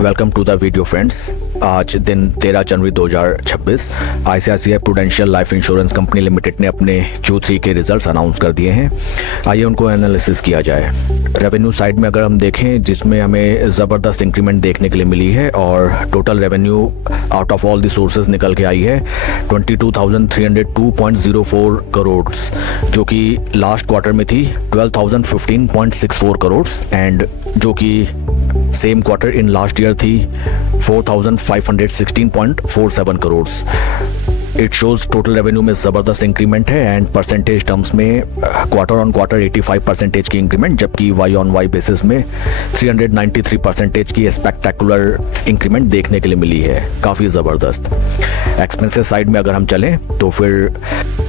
Welcome to the video friends. आज दिन 13 जनवरी 2026 ICICI Prudential Life Insurance Company Limited ने अपने Q3 के रिजल्ट्स अनाउंस कर दिए हैं। आइए उनको एनालिसिस किया जाए। रेवेन्यू साइड में अगर हम देखें, जिसमें हमें ज़बरदस्त इंक्रीमेंट देखने के लिए मिली है और total revenue out of all the sources निकल के आई है 22,302.04 करोड़, जो कि लास्ट क्वार्टर में थी 12,015.64 करोड़ एंड जो कि same quarter in last year थी 4,516.47 crore. It shows total revenue में ज़बरदस्त इंक्रीमेंट है एंड परसेंटेज टर्म्स में क्वार्टर ऑन क्वार्टर 85% की इंक्रीमेंट, जबकि वाई ऑन वाई बेसिस में 393% की स्पेक्टेकुलर इंक्रीमेंट देखने के लिए मिली है, काफ़ी ज़बरदस्त। एक्सपेंसेस साइड में अगर हम चलें तो फिर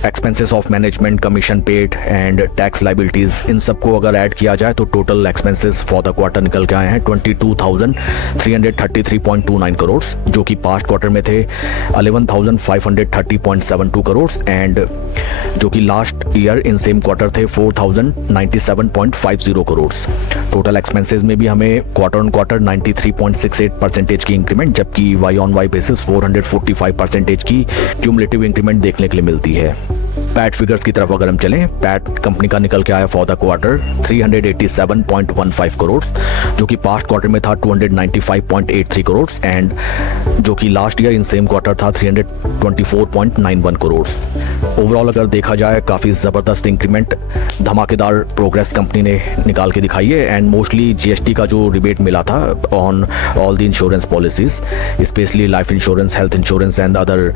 expenses of management, commission paid and tax liabilities, इन सबको अगर ऐड किया जाए तो total expenses for the quarter निकल के आए हैं 22,333.29 करोड़, जो कि पास्ट क्वार्टर में थे 11,530.72 करोड़ एंड जो कि last year in same quarter थे 4,097.50 करोड़। टोटल एक्सपेंसेस में भी हमें क्वार्टर ऑन क्वार्टर 93.68% की इंक्रीमेंट, जबकि वाई ऑन वाई बेसिस 445% की क्यूमुलेटिव इंक्रीमेंट देखने के लिए मिलती है। पैट फिगर्स की तरफ अगर हम चलें, पैट कंपनी का निकल के आया फॉर द क्वार्टर 387.15 करोड़, जो कि पास्ट क्वार्टर में था 295.83 करोड़ एंड जो कि last year in same quarter था 324.91 करोड़। ओवरऑल अगर देखा जाए काफ़ी ज़बरदस्त इंक्रीमेंट, धमाकेदार प्रोग्रेस कंपनी ने निकाल के दिखाई है एंड मोस्टली जीएसटी का जो रिबेट मिला था on all the insurance policies, specially life insurance, health insurance and other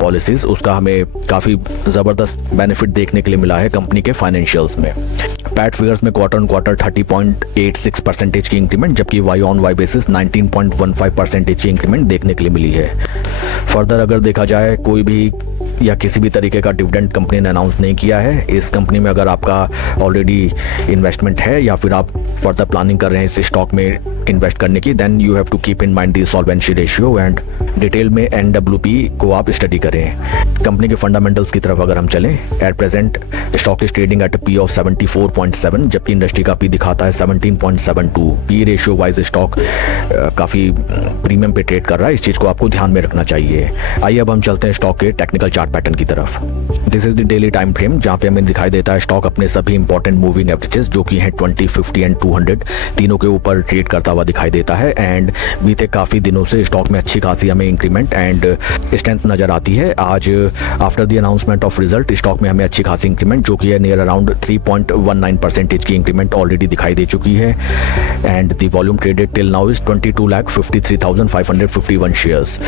policies, उसका हमें काफ़ी ज़बरदस्त बेनिफिट देखने के लिए मिला है कंपनी के फाइनेंशियल्स में। पैट फिगर्स में क्वार्टर ऑन क्वार्टर 30.86% की इंक्रीमेंट, जबकि वाई ऑन वाई बेसिस 19.15% की इंक्रीमेंट देखने के लिए मिली है। फर्दर अगर देखा जाए, कोई भी या किसी भी तरीके का डिविडेंड कंपनी ने अनाउंस नहीं किया है। इस कंपनी में अगर आपका ऑलरेडी इन्वेस्टमेंट है या फिर आप फर्दर प्लानिंग कर रहे हैं इस स्टॉक में इन्वेस्ट करने की, then you have to keep in mind the solvency ratio and detail में NWP को आप स्टडी करें। कंपनी के फंडामेंटल्स की तरफ अगर हम चलें, at present stock is trading at P of 74.7, जबकि इंडस्ट्री का पी दिखाता है 17.72। पी रेशियो वाइज स्टॉक काफ़ी प्रीमियम पे ट्रेड कर रहा है, इस चीज़ को आपको ध्यान में रखना चाहिए। आइए अब हम चलते हैं स्टॉक के टेक्निकल चार्ट पैटर्न की तरफ। This is the daily time frame, जहाँ पे हमें दिखाई देता है स्टॉक अपने सभी इंपॉर्टेंट मूविंग एवरेजेस जो कि हैं 20, 50 एंड 200 तीनों के ऊपर ट्रेड करता हुआ दिखाई देता है एंड बीते काफ़ी दिनों से स्टॉक में अच्छी खासी हमें इंक्रीमेंट एंड स्ट्रेंथ नजर आती है। आज after the announcement of result stock में हमें अच्छी खासी इंक्रीमेंट, जो कि है नियर अराउंड 3.19% की इंक्रीमेंट ऑलरेडी दिखाई दे चुकी है and the volume traded till now is 22,53,551 shares.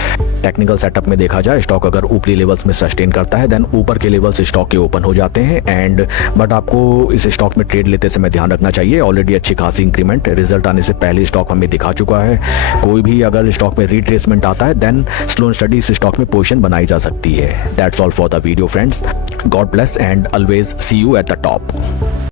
Technical setup में देखा जाए, स्टॉक अगर ऊपरी लेवल्स में सस्टेन करता है देन ऊपर के लेवल्स स्टॉक के ओपन हो जाते हैं एंड बट आपको इस स्टॉक में ट्रेड लेते समय ध्यान रखना चाहिए। ऑलरेडी अच्छी खासी इंक्रीमेंट रिजल्ट आने से पहले स्टॉक हमें दिखा चुका है। कोई भी अगर स्टॉक में रिट्रेसमेंट आता है देन स्लो एंड स्टडी इस स्टॉक में पोजीशन बनाई जा सकती है। That's all for the video friends. God bless and always see you at the top.